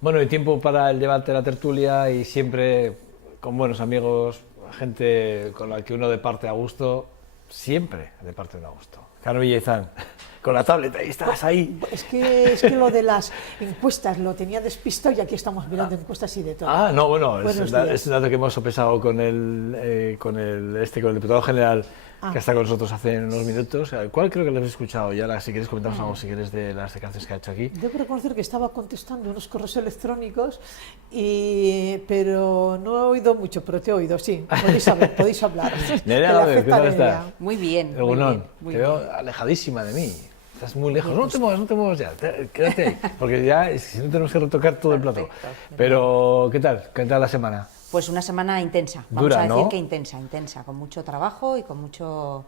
Bueno, y tiempo para el debate, la tertulia y siempre con buenos amigos, gente con la que uno departe a gusto, siempre departe a gusto. Carmen Villezán, con la tablet, ahí estás, ahí. Es que lo de las encuestas lo tenía despistado y aquí estamos mirando encuestas y de todo. No, bueno, es Buenos días. un dato que hemos sopesado con con el diputado general que está con nosotros hace unos minutos, al cual creo que lo hemos escuchado. Y ahora, si quieres, comentamos algo, si quieres, de las declaraciones que ha hecho aquí. Debo reconocer que estaba contestando unos correos electrónicos, pero no he oído mucho, pero te he oído, sí. Podéis hablar. Nerea, Te la ¿qué afecta tal Nerea. estás? Muy bien, muy Egunon, bien, muy te veo bien. alejadísima de mí. Estás muy lejos. No te muevas ya. Quédate ahí. Porque ya, si no, tenemos que retocar todo el plato. Perfecto. Pero, ¿qué tal? ¿Qué tal la semana? Pues una semana intensa, vamos Dura, a decir ¿no? que intensa, con mucho trabajo y con mucho...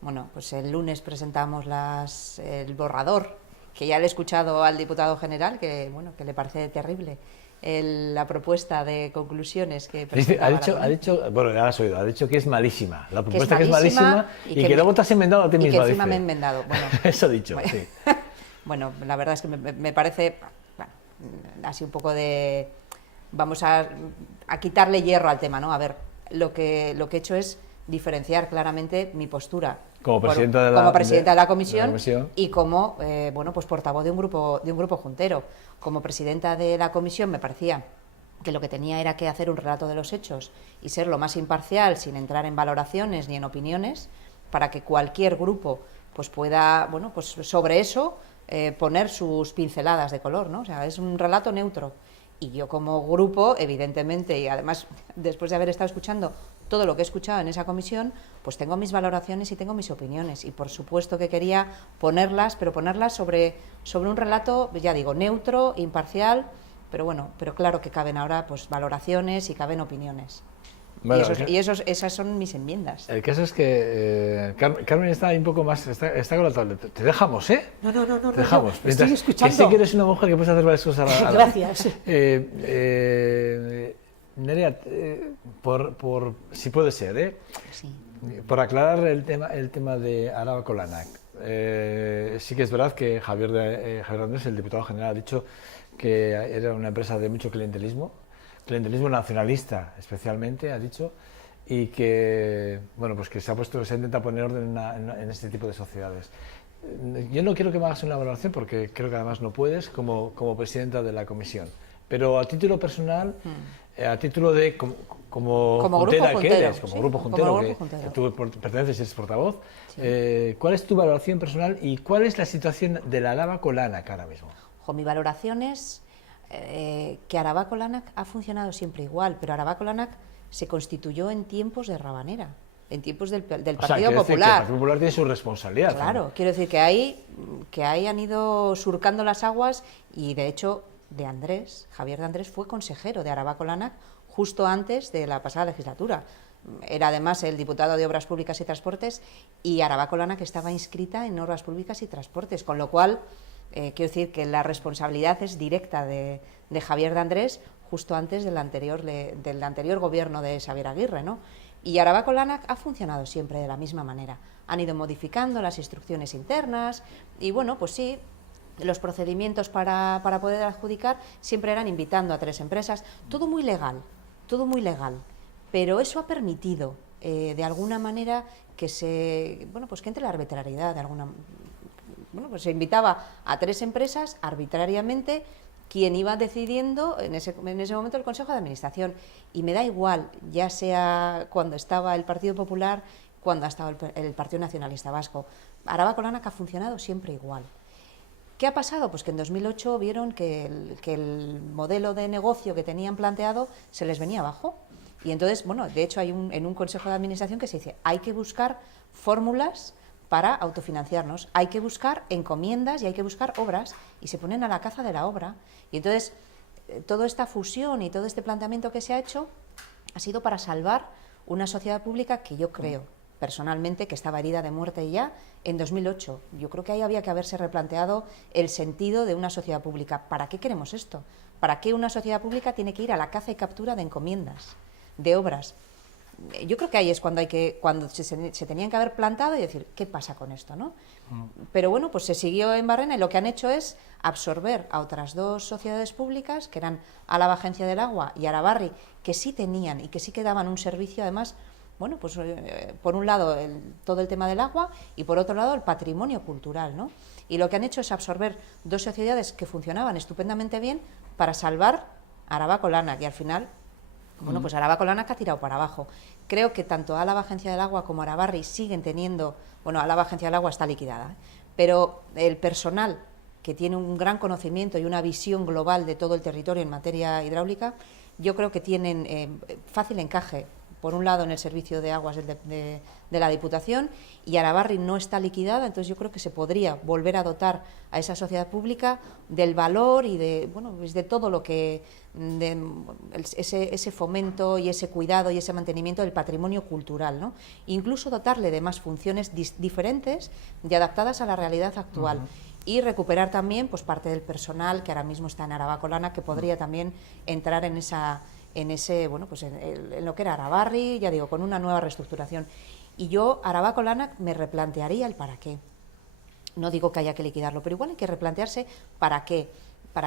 Bueno, pues el lunes presentamos el borrador, que ya le he escuchado al diputado general, que bueno, que le parece terrible la propuesta de conclusiones que presentaba Ha dicho, bueno, ya lo has oído, ha dicho que es malísima. La que es propuesta que es malísima y que luego te has enmendado a ti y misma. que encima dice. me he enmendado. Bueno, Eso ha dicho, bueno, sí. bueno, la verdad es que me parece, bueno, así un poco de... Vamos a quitarle hierro al tema, ¿no? A ver, lo que he hecho es diferenciar claramente mi postura Como presidenta de la comisión, comisión. y como bueno, pues portavoz de un grupo juntero. Como presidenta de la comisión me parecía que lo que tenía era que hacer un relato de los hechos y ser lo más imparcial, sin entrar en valoraciones ni en opiniones, para que cualquier grupo pues pueda, bueno, pues sobre eso poner sus pinceladas de color, ¿no? O sea, es un relato neutro. Y yo como grupo, evidentemente, y además después de haber estado escuchando todo lo que he escuchado en esa comisión, pues tengo mis valoraciones y tengo mis opiniones. Y por supuesto que quería ponerlas, pero ponerlas sobre un relato, ya digo, neutro, imparcial, pero bueno, pero claro que caben ahora pues valoraciones y caben opiniones. Bueno, esas son mis enmiendas. El caso es que Carmen está ahí un poco más, está con la tablet. Te dejamos, ¿eh? No, Te dejamos. estoy escuchando. Que sé que eres una mujer que puedes hacer varias cosas a la Gracias. Nerea, si puede ser, Sí. por aclarar el tema de Araba Colanak. Sí que es verdad que Javier Andrés, el diputado general, ha dicho que era una empresa de mucho clientelismo nacionalista especialmente, ha dicho, y que, bueno, pues que se intenta poner orden en este tipo de sociedades. Yo no quiero que me hagas una valoración porque creo que además no puedes como presidenta de la comisión, pero a título personal, a título de como juntera grupo que juntero, eres, como sí, grupo como juntero, grupo que juntero. tú perteneces y eres portavoz, Sí. ¿cuál es tu valoración personal y cuál es la situación de la Araba Colanak ahora mismo? Mi valoración es que Araba Colanak ha funcionado siempre igual, pero Araba Colanak se constituyó en tiempos de Rabanera, en tiempos del Partido O sea, quiere decir que el Popular. Partido Popular tiene su responsabilidad. Claro, ¿no? quiero decir que ahí han ido surcando las aguas y de hecho Javier de Andrés fue consejero de Araba Colanak justo antes de la pasada legislatura. Era además el diputado de Obras Públicas y Transportes y Araba Colanak estaba inscrita en Obras Públicas y Transportes, con lo cual quiero decir que la responsabilidad es directa de Javier de Andrés justo antes del anterior gobierno de Xabier Aguirre, ¿no? Y Araba Colanak ha funcionado siempre de la misma manera. Han ido modificando las instrucciones internas y bueno, pues sí, los procedimientos para poder adjudicar siempre eran invitando a 3 empresas, todo muy legal, pero eso ha permitido de alguna manera que que entre la arbitrariedad de alguna. Bueno, pues se invitaba a 3 empresas arbitrariamente, quien iba decidiendo en ese momento el Consejo de Administración. Y me da igual, ya sea cuando estaba el Partido Popular, cuando ha estado el Partido Nacionalista Vasco. Araba Colanak ha funcionado siempre igual. ¿Qué ha pasado? Pues que en 2008 vieron que el modelo de negocio que tenían planteado se les venía abajo. Y entonces, bueno, de hecho hay en un Consejo de Administración que se dice, hay que buscar fórmulas para autofinanciarnos, hay que buscar encomiendas y hay que buscar obras, y se ponen a la caza de la obra. Y entonces, toda esta fusión y todo este planteamiento que se ha hecho ha sido para salvar una sociedad pública que yo creo, personalmente, que estaba herida de muerte ya en 2008. Yo creo que ahí había que haberse replanteado el sentido de una sociedad pública. ¿Para qué queremos esto? ¿Para qué una sociedad pública tiene que ir a la caza y captura de encomiendas, de obras? yo creo que ahí es cuando se tenían que haber plantado y decir, ¿qué pasa con esto, no? Pero bueno, pues se siguió en Barrena y lo que han hecho es absorber a otras dos sociedades públicas, que eran Álava Agencia del Agua y Arabarri, que sí tenían y que sí que daban un servicio, además, bueno, pues por un lado todo el tema del agua y por otro lado el patrimonio cultural, ¿no? Y lo que han hecho es absorber dos sociedades que funcionaban estupendamente bien para salvar Araba Colanak, y al final, bueno, pues Araba Colanak ha tirado para abajo. Creo que tanto Álava Agencia del Agua como Arabarri siguen teniendo, bueno, Álava Agencia del Agua está liquidada, pero el personal que tiene un gran conocimiento y una visión global de todo el territorio en materia hidráulica, yo creo que tienen fácil encaje, por un lado en el servicio de aguas de la Diputación, y Arabarri no está liquidada, entonces yo creo que se podría volver a dotar a esa sociedad pública del valor y de, bueno, pues de todo lo que, ese fomento y ese cuidado y ese mantenimiento del patrimonio cultural, ¿no? Incluso dotarle de más funciones diferentes y adaptadas a la realidad actual. Y recuperar también pues parte del personal que ahora mismo está en Araba Colanak, que podría también entrar en ese, bueno, pues en lo que era Arabarri, ya digo, con una nueva reestructuración. Y yo, Araba Colanak, me replantearía el para qué. No digo que haya que liquidarlo, pero igual hay que replantearse para qué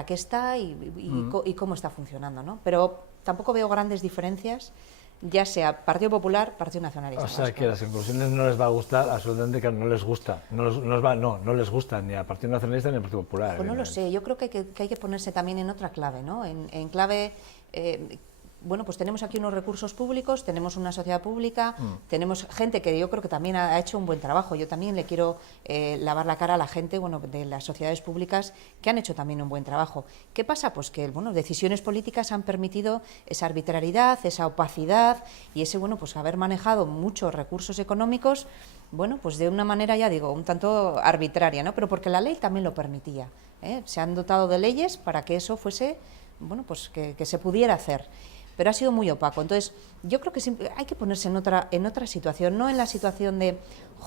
está y cómo está funcionando, ¿no? Pero tampoco veo grandes diferencias, ya sea Partido Popular, Partido Nacionalista O sea, Vasco. que las conclusiones no les va a gustar, absolutamente que no les gusta. No les gusta ni al Partido Nacionalista ni al Partido Popular. Pues no lo sé, yo creo que hay que ponerse también en otra clave, ¿no? En clave, bueno, pues tenemos aquí unos recursos públicos, tenemos una sociedad pública, tenemos gente que yo creo que también ha hecho un buen trabajo. Yo también le quiero lavar la cara a la gente, bueno, de las sociedades públicas que han hecho también un buen trabajo. ¿Qué pasa? Pues que, bueno, decisiones políticas han permitido esa arbitrariedad, esa opacidad y ese, bueno, pues haber manejado muchos recursos económicos, bueno, pues de una manera, ya digo, un tanto arbitraria, ¿no? Pero porque la ley también lo permitía, ¿eh? Se han dotado de leyes para que eso fuese, bueno, pues que se pudiera hacer. Pero ha sido muy opaco. Entonces, yo creo que hay que ponerse en otra situación, no en la situación de,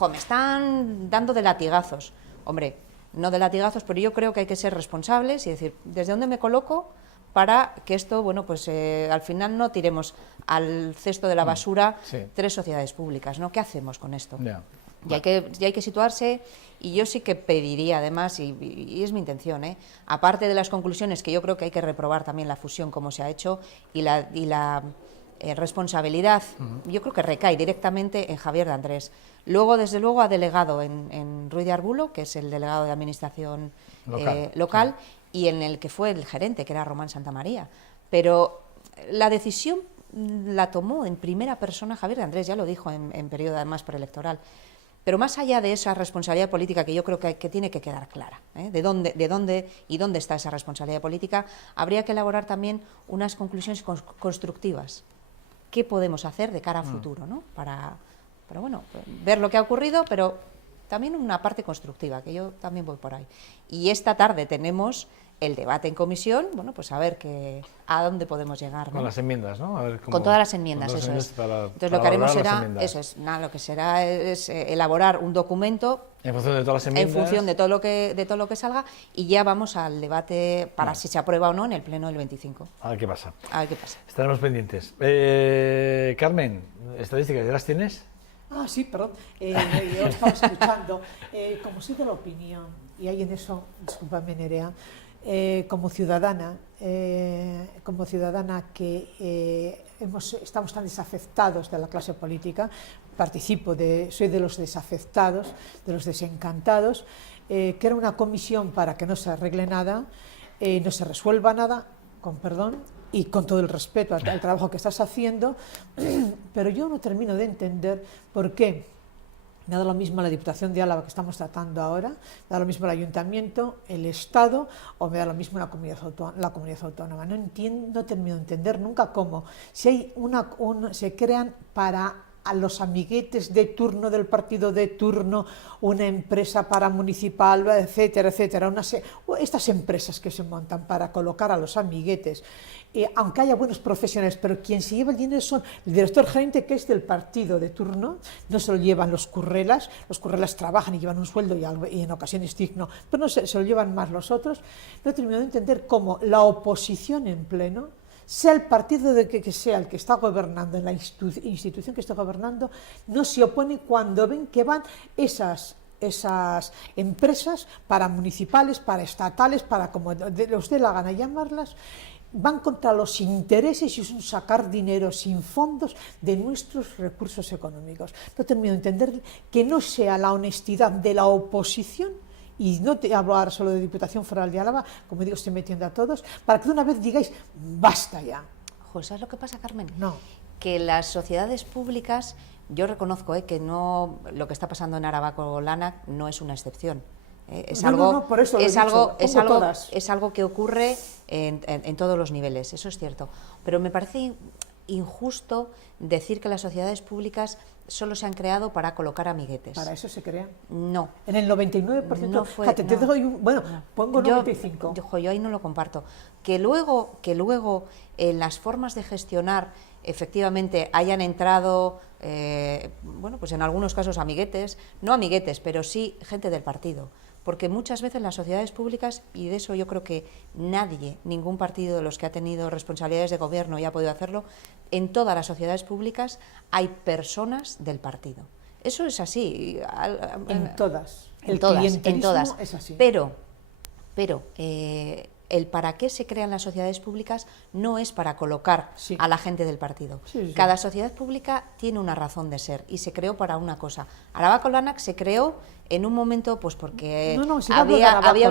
me están dando de latigazos. Hombre, no de latigazos, pero yo creo que hay que ser responsables y decir, ¿desde dónde me coloco para que esto, bueno, pues al final no tiremos al cesto de la basura tres sociedades públicas, ¿no? ¿Qué hacemos con esto? Y hay que situarse, y yo sí que pediría, además, y es mi intención, aparte de las conclusiones, que yo creo que hay que reprobar también la fusión como se ha hecho, y la responsabilidad, yo creo que recae directamente en Javier de Andrés. Luego, desde luego, ha delegado en Ruiz de Arbulo, que es el delegado de Administración local y en el que fue el gerente, que era Román Santamaría. Pero la decisión la tomó en primera persona Javier de Andrés, ya lo dijo en periodo además preelectoral. Pero más allá de esa responsabilidad política, que yo creo que tiene que quedar clara, de dónde está esa responsabilidad política, habría que elaborar también unas conclusiones constructivas. ¿Qué podemos hacer de cara a futuro, ¿no? Para bueno, ver lo que ha ocurrido, pero también una parte constructiva, que yo también voy por ahí. Y esta tarde tenemos el debate en comisión, bueno, pues a ver a dónde podemos llegar, ¿no? Con las enmiendas, ¿no? A ver con todas las enmiendas, eso es. Entonces lo que haremos será, lo que será es elaborar un documento en función de todas las enmiendas, en función de todo lo que salga, y ya vamos al debate para si se aprueba o no en el pleno del 25. A ver qué pasa. A ver qué pasa. Estaremos pendientes. Carmen, ¿estadísticas ya las tienes? Ah, sí, perdón. Yo estaba escuchando. Como soy de la opinión, y hay en eso, discúlpame, Nerea, como ciudadana que estamos tan desafectados de la clase política, soy de los desafectados, de los desencantados, que era una comisión para que no se arregle nada, no se resuelva nada, con perdón, y con todo el respeto al trabajo que estás haciendo, pero yo no termino de entender por qué. Me da lo mismo la Diputación de Álava que estamos tratando ahora, me da lo mismo el Ayuntamiento, el Estado, o me da lo mismo la comunidad autónoma. No termino de entender nunca cómo, si hay se crean para a los amiguetes de turno del partido de turno, una empresa paramunicipal, etcétera, etcétera, estas empresas que se montan para colocar a los amiguetes, aunque haya buenos profesionales, pero quien se lleva el dinero son el director gerente, que es del partido de turno, no se lo llevan los currelas trabajan y llevan un sueldo y en ocasiones digno, pero no se lo llevan más los otros. No he terminado de entender cómo la oposición en pleno sea el partido de que sea el que está gobernando, en la institución que está gobernando, no se opone cuando ven que van esas empresas para municipales, para estatales, para como usted la gana llamarlas, van contra los intereses y es un sacar dinero sin fondos de nuestros recursos económicos. No termino de entender que no sea la honestidad de la oposición, y no te hablo ahora solo de Diputación Foral de Álava, como digo, estoy metiendo a todos, para que de una vez digáis, basta ya. ¿Sabes lo que pasa, Carmen? No. Que las sociedades públicas, yo reconozco que no, lo que está pasando en Arabako-Lanak no es una excepción. Es algo que ocurre en todos los niveles, eso es cierto. Pero me parece injusto decir que las sociedades públicas solo se han creado para colocar amiguetes. ¿Para eso se crean? No. En el 99%, no fue, fíjate, te doy pongo 95. Yo ahí no lo comparto. Que luego en las formas de gestionar efectivamente hayan entrado, pues en algunos casos amiguetes, no amiguetes, pero sí gente del partido. Porque muchas veces las sociedades públicas, y de eso yo creo que ningún partido de los que ha tenido responsabilidades de gobierno y ha podido hacerlo, en todas las sociedades públicas hay personas del partido. Eso es así. En todas. En todas. Es así. Pero el para qué se crean las sociedades públicas no es para colocar a la gente del partido. Sí. Cada sociedad pública tiene una razón de ser y se creó para una cosa. Arabako-Lanak se creó en un momento pues porque había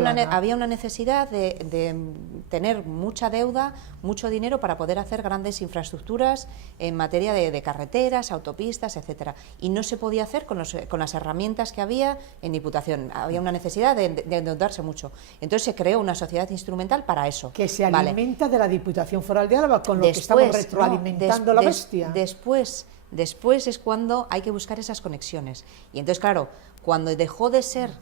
una necesidad de tener mucha deuda, mucho dinero para poder hacer grandes infraestructuras en materia de carreteras, autopistas, etcétera. Y no se podía hacer con las herramientas que había en Diputación. Había una necesidad de endeudarse mucho. Entonces se creó una sociedad instrumental para eso. Que se alimenta de la Diputación Foral de Álava, con lo que estamos retroalimentando la bestia. Después es cuando hay que buscar esas conexiones. Y entonces, claro, cuando dejó de ser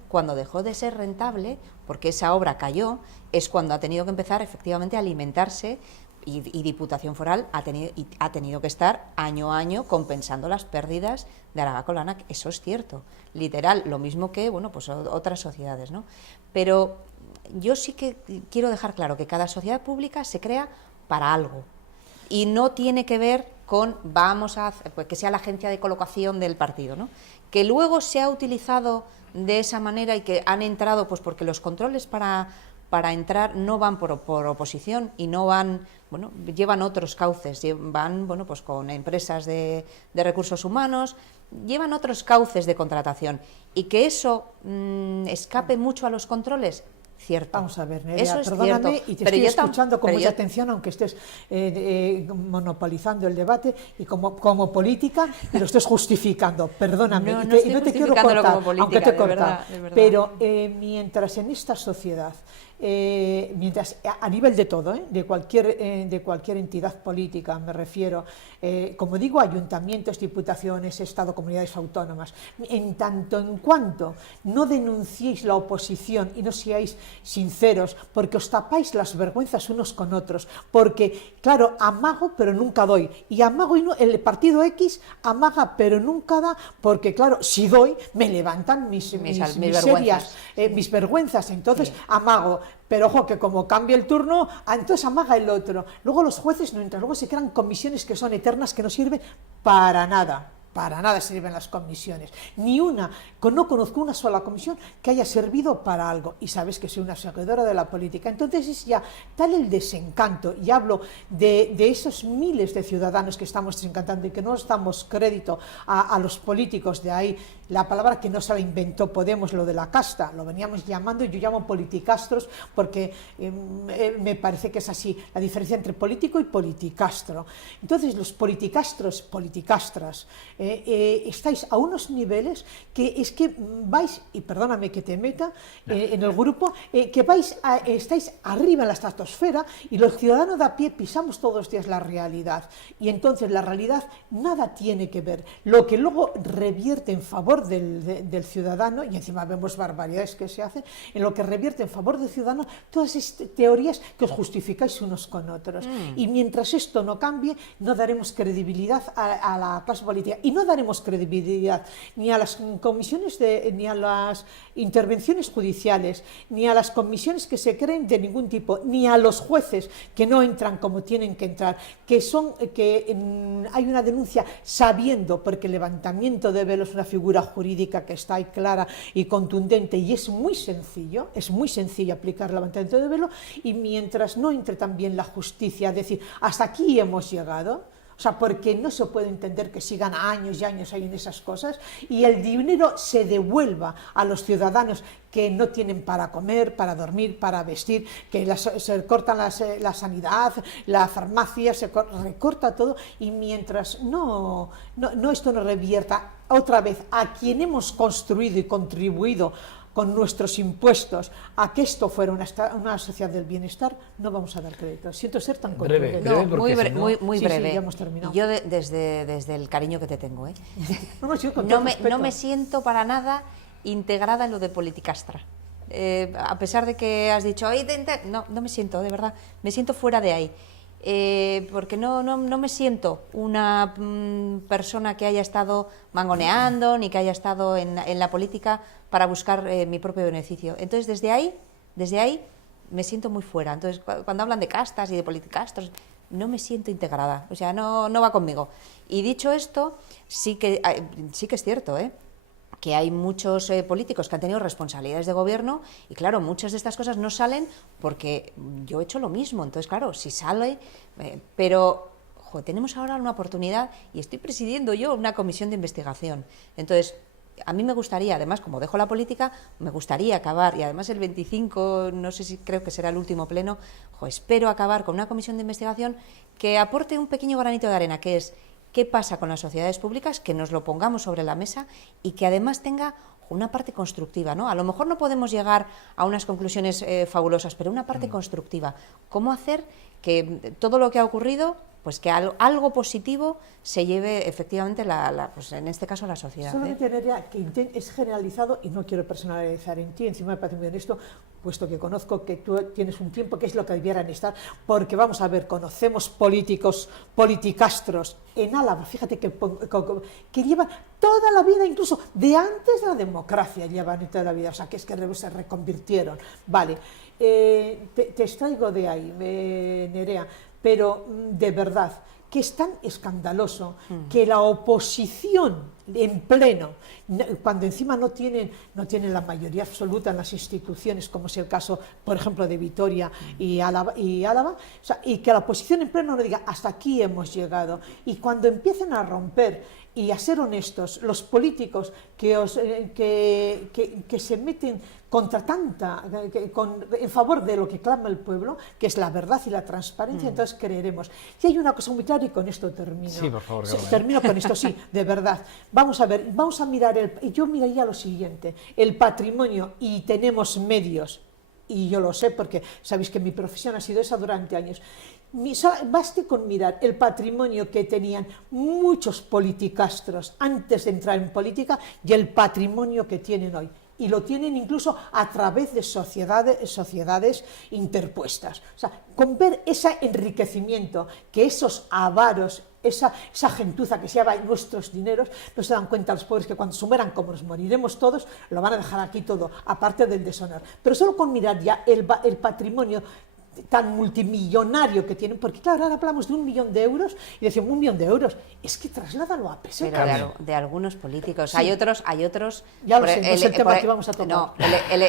rentable, porque esa obra cayó, es cuando ha tenido que empezar efectivamente a alimentarse y Diputación Foral ha tenido que estar año a año compensando las pérdidas de Arabako-Lanak. Eso es cierto, literal, lo mismo que pues otras sociedades, ¿no? Pero yo sí que quiero dejar claro que cada sociedad pública se crea para algo y no tiene que ver con que sea la agencia de colocación del partido, ¿no? Que luego se ha utilizado de esa manera y que han entrado, pues porque los controles para entrar no van por oposición y no van, llevan otros cauces, van, pues con empresas de recursos humanos, llevan otros cauces de contratación y que eso escape mucho a los controles. Cierto. Vamos a ver, Nerea, eso es perdóname, cierto, y te estoy escuchando con mucha atención, aunque estés monopolizando el debate y como política, y lo estés justificando, perdóname, y no te quiero cortar, aunque te he cortado, pero mientras en esta sociedad, mientras a nivel de todo, de cualquier entidad política, me refiero, como digo, ayuntamientos, diputaciones, Estado, comunidades autónomas, en tanto en cuanto no denunciéis la oposición y no seáis sinceros, porque os tapáis las vergüenzas unos con otros, porque, claro, amago pero nunca doy, y amago el partido X amaga pero nunca da, porque, claro, si doy, me levantan mis miserias, mis vergüenzas, entonces amago. Pero ojo, que como cambia el turno, entonces amaga el otro. Luego los jueces no entran, luego se crean comisiones que son eternas, que no sirven para nada. Para nada sirven las comisiones. No conozco una sola comisión que haya servido para algo. Y sabes que soy una seguidora de la política. Entonces es ya tal el desencanto, y hablo de esos miles de ciudadanos que estamos desencantando y que no damos crédito a los políticos. De ahí la palabra que no se la inventó Podemos, lo de la casta, lo veníamos llamando, y yo llamo politicastros porque me parece que es así la diferencia entre político y politicastro. Entonces los politicastros, politicastras, estáis a unos niveles que es que vais, y perdóname que te meta en el grupo, que estáis arriba en la estratosfera, y los ciudadanos de a pie pisamos todos los días la realidad, y entonces la realidad nada tiene que ver. Lo que luego revierte en favor del ciudadano, y encima vemos barbaridades que se hacen, en lo que revierte en favor del ciudadano todas estas teorías que os justificáis unos con otros. Y mientras esto no cambie, no daremos credibilidad a la clase política. Y no daremos credibilidad ni a las comisiones ni a las intervenciones judiciales, ni a las comisiones que se creen de ningún tipo, ni a los jueces que no entran como tienen que entrar, hay una denuncia sabiendo, porque el levantamiento de velo es una figura jurídica que está ahí clara y contundente, y es muy sencillo aplicar el levantamiento de velo, y mientras no entre también la justicia, es decir, hasta aquí hemos llegado. O sea, porque no se puede entender que sigan años y años ahí en esas cosas y el dinero se devuelva a los ciudadanos que no tienen para comer, para dormir, para vestir, que se cortan la sanidad, la farmacia, se recorta todo, y mientras esto no revierta otra vez a quien hemos construido y contribuido con nuestros impuestos a que esto fuera una sociedad del bienestar, no vamos a dar crédito. Siento ser tan breve, contundente. No, muy breve. Sí, ya hemos terminado. Y yo desde el cariño que te tengo, no no me siento para nada integrada en lo de Politicastra. A pesar de que has dicho, no me siento, de verdad, me siento fuera de ahí. Porque no me siento una persona que haya estado mangoneando ni que haya estado en la política para buscar mi propio beneficio. Entonces, desde ahí me siento muy fuera. Entonces, cuando hablan de castas y de politicastros, no me siento integrada, o sea, no va conmigo. Y dicho esto, sí que es cierto, que hay muchos políticos que han tenido responsabilidades de gobierno y claro, muchas de estas cosas no salen porque yo he hecho lo mismo, entonces claro, si sale, pero tenemos ahora una oportunidad y estoy presidiendo yo una comisión de investigación, entonces a mí me gustaría, además como dejo la política, me gustaría acabar, y además el 25, no sé si creo que será el último pleno, espero acabar con una comisión de investigación que aporte un pequeño granito de arena, que es qué pasa con las sociedades públicas, que nos lo pongamos sobre la mesa y que además tenga una parte constructiva, ¿no? A lo mejor no podemos llegar a unas conclusiones fabulosas, pero una parte constructiva. ¿Cómo hacer que todo lo que ha ocurrido, pues que algo positivo se lleve efectivamente, pues en este caso, la sociedad? Solamente diría que es generalizado y no quiero personalizar en ti, encima me parece muy honesto, puesto que conozco que tú tienes un tiempo que es lo que debieran estar, porque vamos a ver, conocemos políticos, politicastros en Álava, fíjate que llevan toda la vida, incluso de antes de la democracia llevan toda la vida, o sea que es que se reconvirtieron. Vale, te extraigo de ahí, Nerea, pero de verdad que es tan escandaloso que la oposición en pleno, cuando encima no tienen la mayoría absoluta en las instituciones, como es el caso, por ejemplo, de Vitoria y Álava, o sea, y que la oposición en pleno no diga hasta aquí hemos llegado, y cuando empiecen a romper y a ser honestos, los políticos que se meten contra en favor de lo que clama el pueblo, que es la verdad y la transparencia, entonces creeremos. Y hay una cosa muy clara, y con esto termino. Sí, por favor, termino con esto, sí, de verdad. Vamos a ver, vamos a mirar, yo miraría lo siguiente, el patrimonio, y tenemos medios, y yo lo sé porque sabéis que mi profesión ha sido esa durante años. Baste con mirar el patrimonio que tenían muchos politicastros antes de entrar en política y el patrimonio que tienen hoy. Y lo tienen incluso a través de sociedades interpuestas. O sea, con ver ese enriquecimiento, que esos avaros, esa gentuza que se llama nuestros dineros, no se dan cuenta los pobres que cuando se mueran, como nos moriremos todos, lo van a dejar aquí todo, aparte del deshonor. Pero solo con mirar ya el patrimonio tan multimillonario que tienen, porque claro, ahora hablamos de 1 millón de euros y decimos 1 millón de euros, es que trasládalo a pesetas. Pero de algunos políticos, sí. Hay otros ya lo sé, no es el tema que vamos a tocar. No, el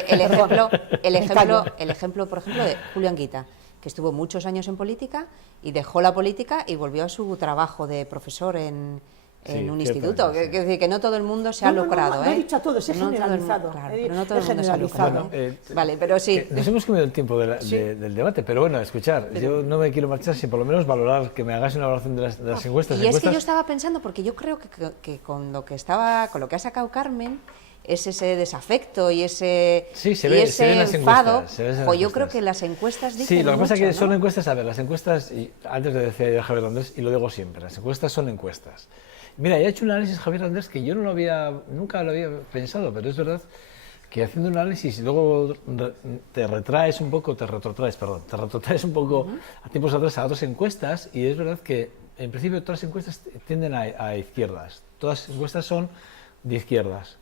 ejemplo, por ejemplo, de Julio Anguita, que estuvo muchos años en política y dejó la política y volvió a su trabajo de profesor en un instituto. Es decir, que no todo el mundo se ha lucrado. No he dicho a todos, he generalizado. Claro, pero no todo el mundo se ha lucrado. Vale, pero sí. Nos hemos comido el tiempo del debate, pero bueno, escuchar, yo no me quiero marchar sin por lo menos valorar, que me hagáis una valoración de las encuestas. Y es que yo estaba pensando, porque yo creo que con lo que ha sacado Carmen, es ese desafecto y ese enfado, pues yo creo que las encuestas dicen sí, lo que pasa es que son ¿no? encuestas, a ver, las encuestas, y antes de decir Javier Andrés, y lo digo siempre, las encuestas son encuestas. Mira, ya he hecho un análisis, Javier Andrés, que yo nunca lo había pensado, pero es verdad que haciendo un análisis y luego te retrotraes un poco a tiempos atrás a otras encuestas, y es verdad que en principio todas las encuestas tienden a izquierdas. Todas las encuestas son de izquierdas.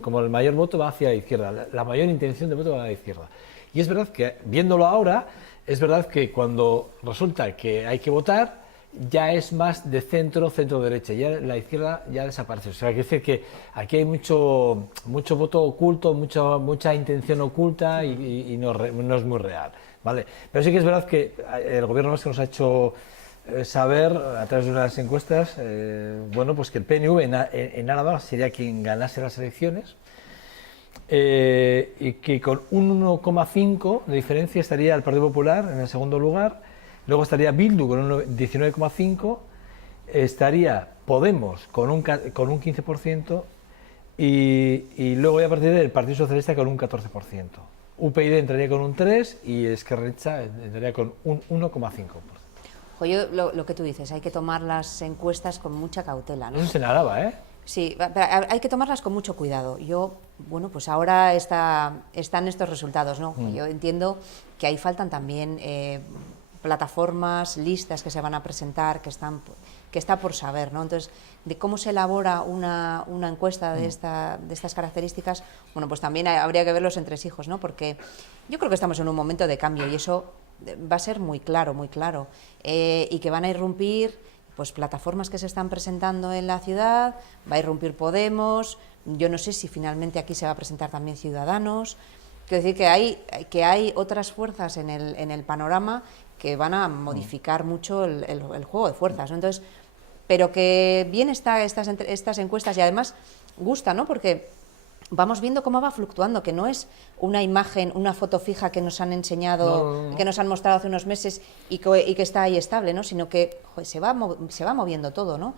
Como el mayor voto va hacia la izquierda, la mayor intención de voto va a la izquierda. Y es verdad que, viéndolo ahora, es verdad que cuando resulta que hay que votar, ya es más de centro-derecha, ya la izquierda ya desaparece. O sea, quiere decir que aquí hay mucho voto oculto, mucha intención oculta y no es muy real, ¿vale? Pero sí que es verdad que el gobierno vasco nos ha hecho saber, a través de unas encuestas, bueno, pues que el PNV en Álava sería quien ganase las elecciones, y que con un 1,5 de diferencia estaría el Partido Popular en el segundo lugar, luego estaría Bildu con un 19,5, estaría Podemos con un 15% y luego ya a partir del Partido Socialista con un 14%. UPyD entraría con un 3 y Esquerra Unida entraría con un 1,5%. Oye, lo que tú dices, hay que tomar las encuestas con mucha cautela, ¿no? Eso es en Álava, ¿eh? Sí, pero hay que tomarlas con mucho cuidado. Bueno, pues ahora están estos resultados, ¿no? Yo entiendo que ahí faltan también plataformas, listas que se van a presentar, que está por saber, ¿no? Entonces, de cómo se elabora una encuesta de estas características, bueno, pues también habría que ver los entresijos, ¿no? Porque yo creo que estamos en un momento de cambio y eso va a ser muy claro, y que van a irrumpir pues plataformas que se están presentando en la ciudad, va a irrumpir Podemos, yo no sé si finalmente aquí se va a presentar también Ciudadanos. Quiero decir que hay otras fuerzas en el panorama que van a modificar mucho el juego de fuerzas, ¿no? Entonces, pero que bien están estas encuestas y además gusta, ¿no? Porque vamos viendo cómo va fluctuando, que no es una imagen, una foto fija que nos han enseñado, que nos han mostrado hace unos meses y que está ahí estable, ¿no? Sino que joder, se va moviendo todo, ¿no?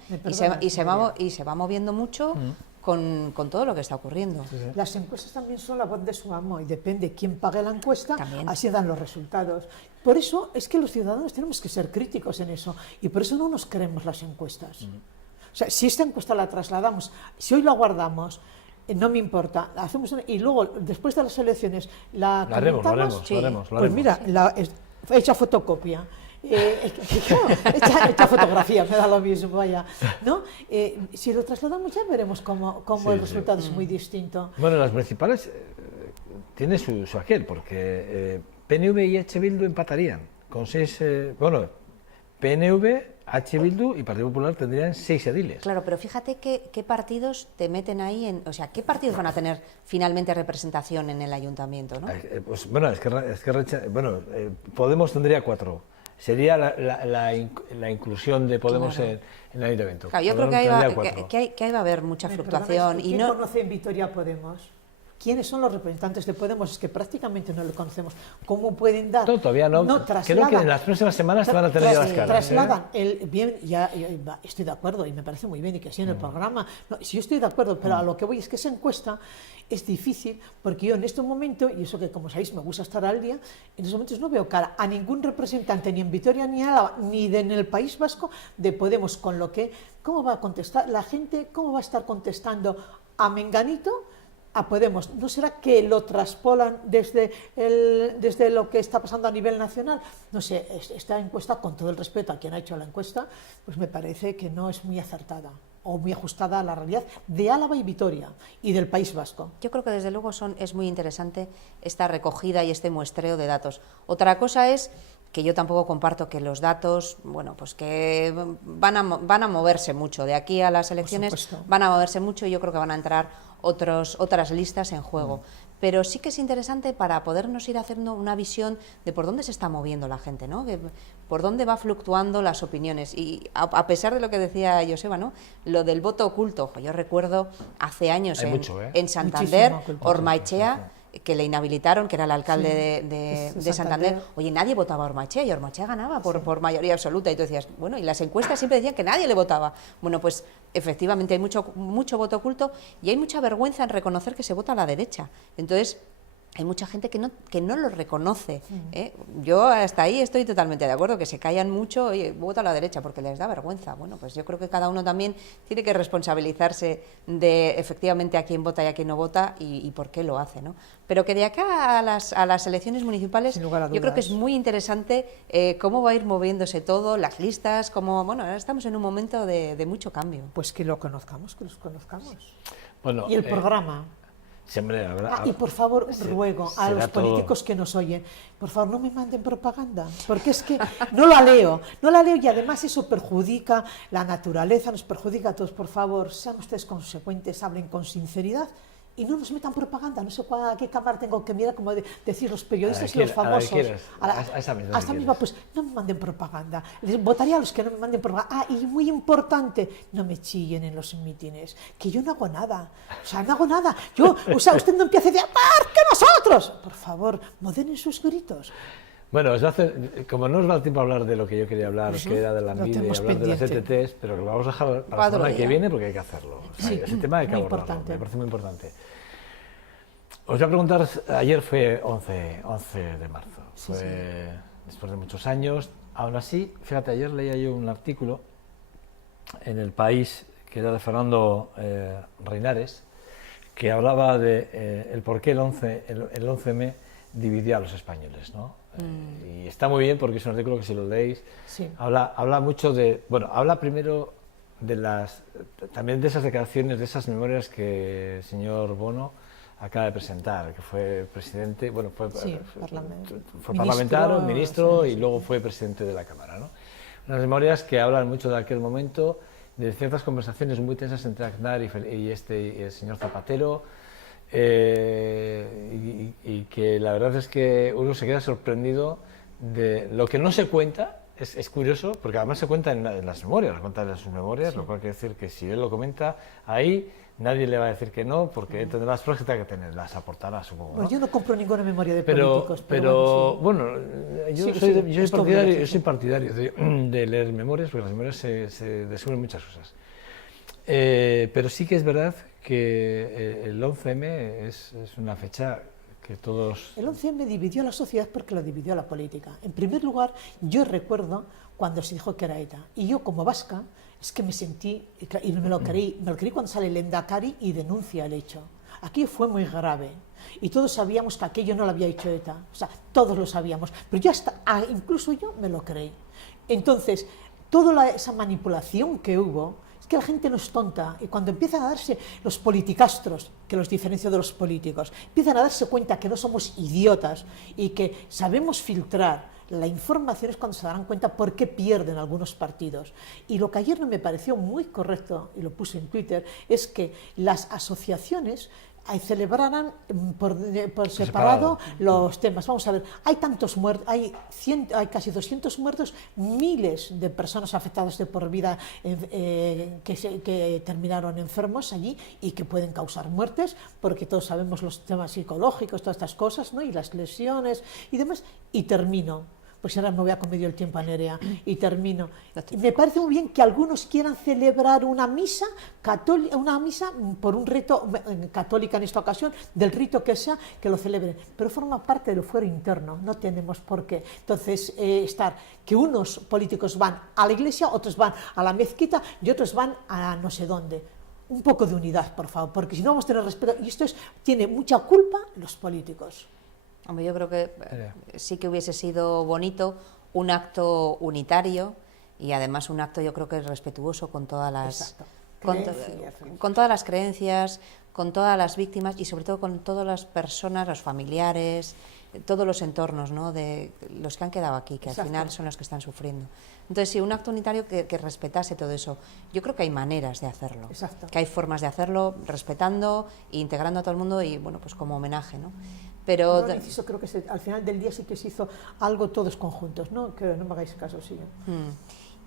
Y se va moviendo mucho con todo lo que está ocurriendo. Sí. Las encuestas también son la voz de su amo y depende quién pague la encuesta, también. Así dan los resultados. Por eso es que los ciudadanos tenemos que ser críticos en eso y por eso no nos creemos las encuestas. O sea, si esta encuesta la trasladamos, si hoy la guardamos, no me importa, hacemos y luego después de las elecciones la haremos. Pues mira, hecha fotocopia. Hecha fotografía, me da lo mismo, vaya, ¿no? Si lo trasladamos ya veremos cómo el resultado es muy distinto. Bueno, las municipales tiene su aquel, porque PNV y H. Bildu empatarían con 6, PNV, H. Bildu y Partido Popular tendrían 6 ediles. Claro, pero fíjate qué partidos te meten ahí, o sea, ¿qué partidos van a tener finalmente representación en el ayuntamiento, ¿no? Pues bueno, Podemos tendría 4. Sería la inclusión de Podemos en el ayuntamiento. Claro, yo creo que ahí va a haber mucha fluctuación. ¿Quién conoce en Vitoria Podemos? ¿Quiénes son los representantes de Podemos? Es que prácticamente no lo conocemos. ¿Cómo pueden dar? Todavía no. Creo que en las próximas semanas te van a tener ya las caras. Trasladan bien, ya estoy de acuerdo y me parece muy bien y que así en el programa. No, si yo estoy de acuerdo, pero a lo que voy es que esa encuesta es difícil porque yo en este momento, y eso que como sabéis me gusta estar al día, en estos momentos no veo cara a ningún representante ni en Vitoria ni en Álava ni en el País Vasco de Podemos, con lo que, ¿cómo va a contestar la gente? ¿Cómo va a estar contestando a Menganito? A Podemos. ¿No será que lo traspolan desde lo que está pasando a nivel nacional? No sé, esta encuesta, con todo el respeto a quien ha hecho la encuesta, pues me parece que no es muy acertada o muy ajustada a la realidad de Álava y Vitoria y del País Vasco. Yo creo que desde luego es muy interesante esta recogida y este muestreo de datos. Otra cosa es que yo tampoco comparto que los datos, bueno, pues que van a moverse mucho. De aquí a las elecciones van a moverse mucho y yo creo que van a entrar otras listas en juego. Pero sí que es interesante para podernos ir haciendo una visión de por dónde se está moviendo la gente, ¿no? Por dónde va fluctuando las opiniones. Y a pesar de lo que decía Joseba, ¿no? Lo del voto oculto. Yo recuerdo hace años en Santander, Ormaechea, que le inhabilitaron, que era el alcalde de Santander. Oye, nadie votaba a Ormaechea y Ormaechea ganaba por mayoría absoluta. Y tú decías, bueno, y las encuestas siempre decían que nadie le votaba. Bueno, pues efectivamente hay mucho voto oculto y hay mucha vergüenza en reconocer que se vota a la derecha. Entonces, hay mucha gente que no lo reconoce. Yo hasta ahí estoy totalmente de acuerdo, que se callan mucho y vota a la derecha porque les da vergüenza. Bueno, pues yo creo que cada uno también tiene que responsabilizarse de efectivamente a quién vota y a quién no vota y por qué lo hace, ¿no? Pero que de acá a las elecciones municipales, yo creo que es muy interesante cómo va a ir moviéndose todo, las listas, bueno, ahora estamos en un momento de mucho cambio. Pues que lo conozcamos, que los conozcamos. Bueno, Y el programa. Siempre habrá, Y por favor, ruego a los todo. políticos que nos oyen, por favor no me manden propaganda, porque es que no la leo y además eso perjudica la naturaleza, nos perjudica a todos. Por favor, sean ustedes consecuentes, hablen con sinceridad y no nos metan propaganda. No sé a qué cámara tengo que mirar, como decir los periodistas y los famosos. A esa misma. A esta misma, pues no me manden propaganda. Les votaría a los que no me manden propaganda. Y muy importante, no me chillen en los mítines, que yo no hago nada. O sea, no hago nada. Usted no empiece a decir, ¡más que nosotros! Por favor, moderen sus gritos. Bueno, como no os va el tiempo a hablar de lo que yo quería hablar, que era de la NVIDIA y hablar de las ETTs, pero lo vamos a dejar para la semana que viene porque hay que hacerlo. O sea, ese tema hay que abordarlo, me parece muy importante. Os voy a preguntar, ayer fue 11 de marzo, fue después de muchos años. Aún así, fíjate, ayer leía yo un artículo en El País, que era de Fernando Reinares, que hablaba de el por qué el 11M dividió a los españoles, ¿no? Y está muy bien porque es un artículo que si lo leéis, habla mucho de, bueno, habla primero de también de esas declaraciones, de esas memorias que el señor Bono acaba de presentar, que fue presidente, bueno, fue parlamentario, ministro y luego fue presidente de la Cámara, ¿no? Unas memorias que hablan mucho de aquel momento, de ciertas conversaciones muy tensas entre Aznar y el señor Zapatero, y que la verdad es que uno se queda sorprendido de lo que no se cuenta. Es curioso, porque además se cuenta en las memorias, lo cuenta en sus memorias, lo cual quiere decir que si él lo comenta ahí, nadie le va a decir que no, porque tendrá las pruebas que tenga que tener, las aportará, supongo, ¿no? Pues yo no compro ninguna memoria de políticos. Pero bueno, yo soy partidario de leer memorias, porque las memorias se descubren muchas cosas. Pero sí que es verdad que el 11M es una fecha que todos... El 11M dividió a la sociedad porque lo dividió a la política. En primer lugar, yo recuerdo cuando se dijo que era ETA, y yo como vasca, es que me sentí, y me lo creí cuando sale el Endacari y denuncia el hecho. Aquello fue muy grave, y todos sabíamos que aquello no lo había hecho ETA, o sea, todos lo sabíamos, pero yo incluso yo me lo creí. Entonces, toda esa manipulación que hubo, que la gente no es tonta, y cuando empiezan a darse los politicastros, que los diferencio de los políticos, empiezan a darse cuenta que no somos idiotas y que sabemos filtrar la información, es cuando se darán cuenta por qué pierden algunos partidos. Y lo que ayer no me pareció muy correcto, y lo puse en Twitter, es que las asociaciones celebraran por separado los temas. Vamos a ver, hay tantos muertos, hay casi 200 muertos, miles de personas afectadas de por vida que terminaron enfermos allí y que pueden causar muertes, porque todos sabemos los temas psicológicos, todas estas cosas, ¿no? Y las lesiones y demás. Y termino. Pues ahora me voy a comer el tiempo a Nerea y termino. Y me parece muy bien que algunos quieran celebrar una misa por un rito católica en esta ocasión, del rito que sea, que lo celebren, pero forma parte del fuero interno, no tenemos por qué. Entonces, que unos políticos van a la iglesia, otros van a la mezquita y otros van a no sé dónde. Un poco de unidad, por favor, porque si no vamos a tener respeto, y esto tiene mucha culpa los políticos. Hombre, yo creo que sí que hubiese sido bonito un acto unitario y además un acto, yo creo que respetuoso con todas las con todas las creencias, con todas las víctimas y sobre todo con todas las personas, los familiares, todos los entornos, ¿no? De los que han quedado aquí, que al final son los que están sufriendo. Entonces, sí, un acto unitario que respetase todo eso. Yo creo que hay maneras de hacerlo, que hay formas de hacerlo respetando e integrando a todo el mundo y, bueno, pues como homenaje, ¿no? Pero creo que al final del día sí que se hizo algo todos conjuntos, ¿no? Que no me hagáis caso, sí.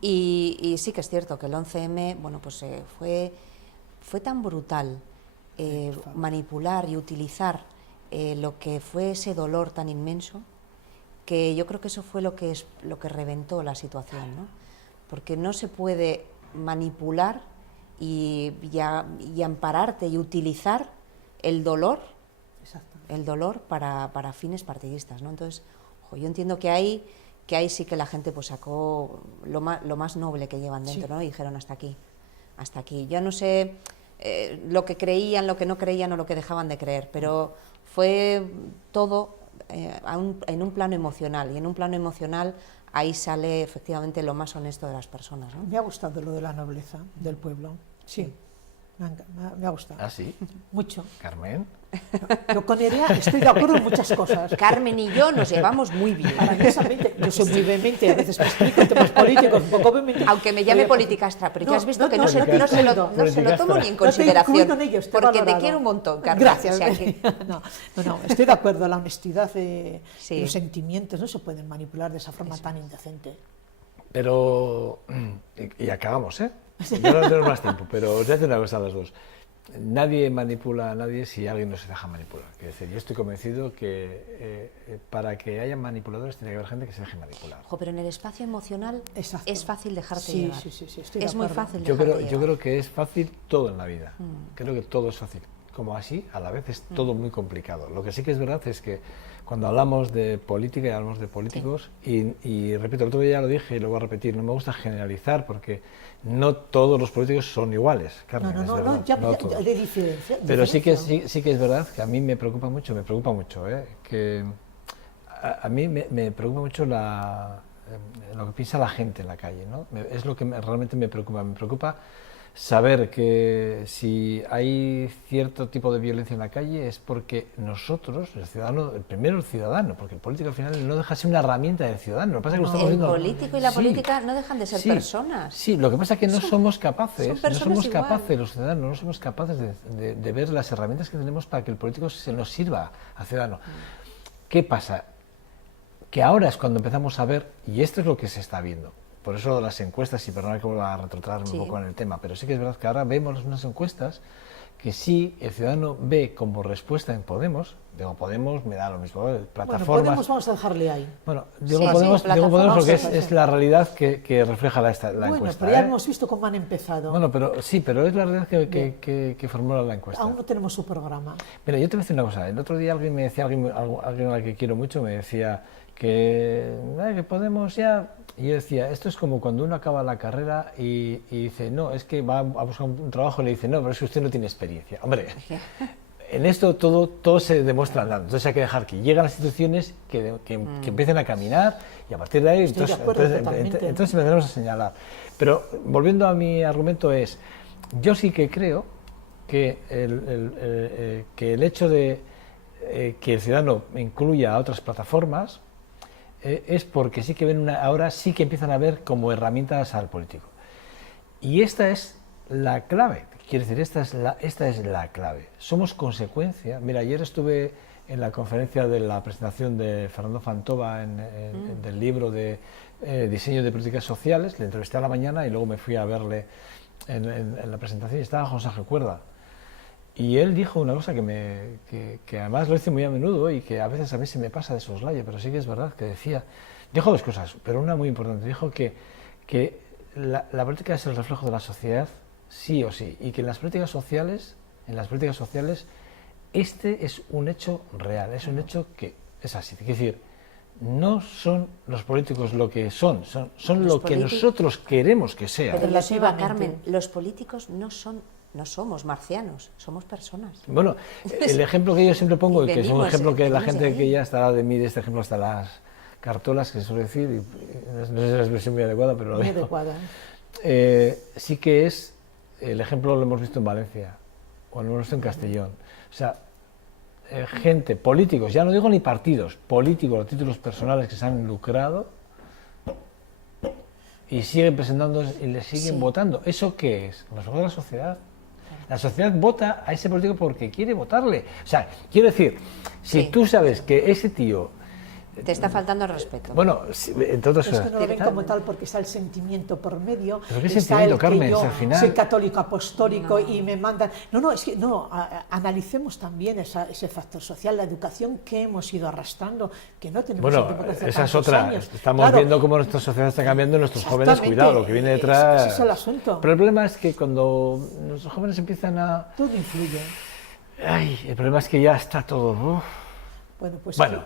Y sí que es cierto que el 11M, bueno, pues fue tan brutal manipular y utilizar lo que fue ese dolor tan inmenso, que yo creo que eso fue lo que reventó la situación, ¿no? Porque no se puede manipular y ampararte y utilizar el dolor Exacto. el dolor para fines partidistas, ¿no? Entonces, yo entiendo que ahí sí que la gente pues sacó lo más noble que llevan dentro, ¿no? Y dijeron hasta aquí, hasta aquí. Ya no sé lo que creían, lo que no creían o lo que dejaban de creer, pero fue todo en un plano emocional, y en un plano emocional ahí sale efectivamente lo más honesto de las personas, ¿no? Me ha gustado lo de la nobleza del pueblo, sí, me ha gustado. ¿Ah, sí? Mucho. Carmen. Yo con Nerea estoy de acuerdo en muchas cosas. Carmen y yo nos llevamos muy bien. Maravillosamente. Yo soy muy vehemente, a veces me explico temas políticos, un poco vehemente. Aunque me llame politicastra, pero ya has visto que no se lo tomo ni en No te consideración, incluyo en ellos, te he porque te valorado. quiero un montón, Carmen. Gracias. O sea que... No, estoy de acuerdo, la honestidad de Sí. los sentimientos no se pueden manipular de esa forma tan indecente. Pero, y acabamos, ¿eh? Ya no tenemos más tiempo, pero os voy a decir una cosa a las dos. Nadie manipula a nadie si alguien no se deja manipular. Es decir, yo estoy convencido que para que haya manipuladores tiene que haber gente que se deje manipular. Ojo, pero en el espacio emocional Exacto. es fácil dejarte Sí, llevar. sí, estoy de Es muy acuerdo. fácil Yo dejarte creo, llevar. que es fácil todo en la vida. Creo que todo es fácil. Como así, a la vez es todo muy complicado. Lo que sí que es verdad es que cuando hablamos de política y hablamos de políticos, y repito, el otro día ya lo dije y lo voy a repetir, no me gusta generalizar porque no todos los políticos son iguales, Carmen, es verdad, ya, no todos. de diferencia. Pero sí que es verdad que a mí me preocupa mucho, que a mí me preocupa mucho lo que piensa la gente en la calle, ¿no? Es lo que realmente me preocupa saber que si hay cierto tipo de violencia en la calle es porque nosotros, el ciudadano, primero el ciudadano, porque el político al final no deja de ser una herramienta del ciudadano. Lo que pasa es que lo estamos El viendo... político y la Sí, política no dejan de ser sí, personas. Sí, lo que pasa es que no somos capaces, son personas igual. los ciudadanos, no somos capaces de ver las herramientas que tenemos para que el político se nos sirva al ciudadano. ¿Qué pasa? Que ahora es cuando empezamos a ver, y esto es lo que se está viendo. Por eso las encuestas, y perdona que vuelva a retrotraerme un poco en el tema, pero sí que es verdad que ahora vemos unas encuestas que sí el ciudadano ve como respuesta en Podemos, digo Podemos, me da lo mismo, plataformas... Bueno, Podemos vamos a dejarle ahí. Bueno, digo Sí, Podemos, sí, digo Podemos porque plataformas, es la realidad que refleja la Bueno, encuesta. pero ya hemos visto cómo han empezado. Bueno, pero sí, pero es la realidad que formula la encuesta. Aún no tenemos su programa. Mira, yo te voy a decir una cosa. El otro día alguien me decía, alguien al que quiero mucho, me decía que Podemos ya... Y yo decía, esto es como cuando uno acaba la carrera y dice, no, es que va a buscar un trabajo y le dice, no, pero es que usted no tiene experiencia. Hombre, en esto todo se demuestra andando. Entonces hay que dejar que lleguen las instituciones, que empiecen a caminar y a partir de ahí entonces empezaremos a señalar. Pero volviendo a mi argumento yo sí que creo que el hecho de que el ciudadano incluya a otras plataformas es porque sí que ven ahora sí que empiezan a ver como herramientas al político. Y esta es la clave, quiero decir, esta es la clave. Somos consecuencia. Mira, ayer estuve en la conferencia de la presentación de Fernando Fantova del libro de Diseño de Políticas Sociales, le entrevisté a la mañana y luego me fui a verle en la presentación y estaba José Ángel Cuerda. Y él dijo una cosa que además lo dice muy a menudo y que a veces a mí se me pasa de soslayo, pero sí que es verdad, que dijo dos cosas, pero una muy importante. Dijo que la política es el reflejo de la sociedad, sí o sí, y que en las políticas sociales, este es un hecho real, es un hecho que es así. Es decir, no son los políticos lo que son lo que nosotros queremos que sean. Pero relativamente, Carmen, los políticos no somos marcianos, somos personas. Bueno, el ejemplo que yo siempre pongo, y que es un ejemplo que la gente de que ya estará de mí de este ejemplo hasta las cartolas, que se suele decir, y no sé si es la expresión muy adecuada, pero lo Muy digo. adecuada. Sí que es, el ejemplo lo hemos visto en Valencia, o lo hemos visto en Castellón. O sea, gente, políticos, ya no digo ni partidos, políticos a títulos personales que se han lucrado y siguen presentándose y le siguen votando. ¿Eso qué es? El reflejo de la sociedad. La sociedad vota a ese político porque quiere votarle. O sea, quiero decir, si tú sabes que ese tío... Te está faltando el respeto. Bueno, entre otras Es cosas. que no lo ven como tal porque está el sentimiento por medio. ¿Pero qué está sentimiento, el que Carmen? yo Si al final... soy católico apostólico y me mandan... No, es que no, analicemos también ese factor social, la educación que hemos ido arrastrando, que no tenemos... Bueno, esa es otra. Años. Estamos viendo cómo nuestra sociedad está cambiando, nuestros jóvenes, cuidado, lo que viene detrás... Ese es el asunto. Pero el problema es que cuando nuestros jóvenes empiezan a... Todo influye. Ay, el problema es que ya está todo. Bueno, pues Bueno.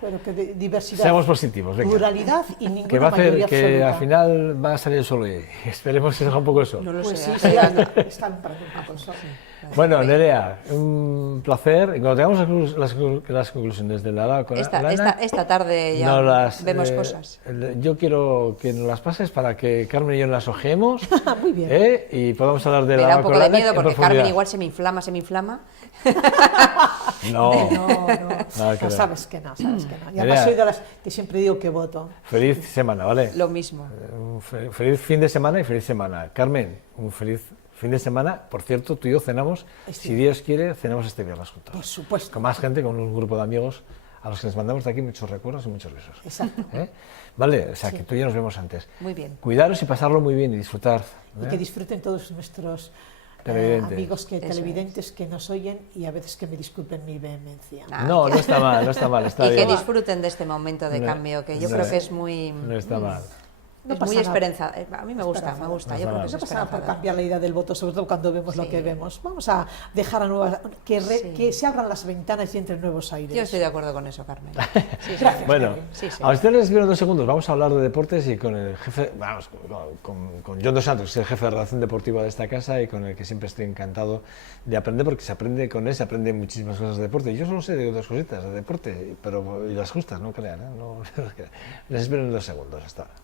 bueno, que diversidad, Seamos positivos, venga. pluralidad y ninguna Que va a hacer mayoría que absoluta. al final va a salir el sol hoy. Esperemos que salga un poco el sol. No lo Pues sé. sí, sí, están para un poco el sol. Bueno, Nerea, un placer. Y cuando tengamos las conclusiones de la Araba Esta tarde ya vemos cosas. Yo quiero que nos las pases para que Carmen y yo las ojeemos. Muy bien. Y podamos hablar de Me la da un poco de Araba miedo en porque profundidad. Carmen igual se me inflama. No. No, que ver. sabes que no, sabes que no. Y Nerea. además soy de las que siempre digo que voto. Feliz semana, ¿vale? Lo mismo. Un feliz fin de semana y feliz semana. Carmen, un feliz fin de semana. Por cierto, tú y yo cenamos, si Dios quiere, cenamos este viernes juntos. Por supuesto. Con más gente, con un grupo de amigos a los que les mandamos de aquí muchos recuerdos y muchos besos. Exacto. ¿Eh? Vale, o sea, que tú y yo nos vemos antes. Muy bien. Cuidaros y pasarlo muy bien y disfrutar. Y ¿eh? que disfruten todos nuestros Televidentes. amigos Eso televidentes que nos oyen y a veces que me disculpen mi vehemencia. No, no está mal, no está mal, está Y que bien. disfruten de este momento de No, cambio, que yo no, creo que es muy... No está mal. No es pasa muy nada. esperanzador. A mí me gusta, Esperanzador. me gusta. No Yo pasa creo que es No pasa nada por esperanzador. cambiar la idea del voto, sobre todo cuando vemos lo Sí. que vemos. Vamos a dejar a nuevas, Sí. que se abran las ventanas y entren nuevos aires. Yo estoy de acuerdo con eso, Carmen. Sí, sí. Gracias. Bueno, Sí, sí. a ustedes les quiero 2 segundos. Vamos a hablar de deportes y con el jefe, vamos, con John Dos Santos, que es el jefe de redacción deportiva de esta casa y con el que siempre estoy encantado de aprender, porque se aprende con él, se aprende muchísimas cosas de deporte. Yo solo sé de otras cositas de deporte, pero y las justas, no crean, ¿eh? No, les espero en 2 segundos. Hasta ahora.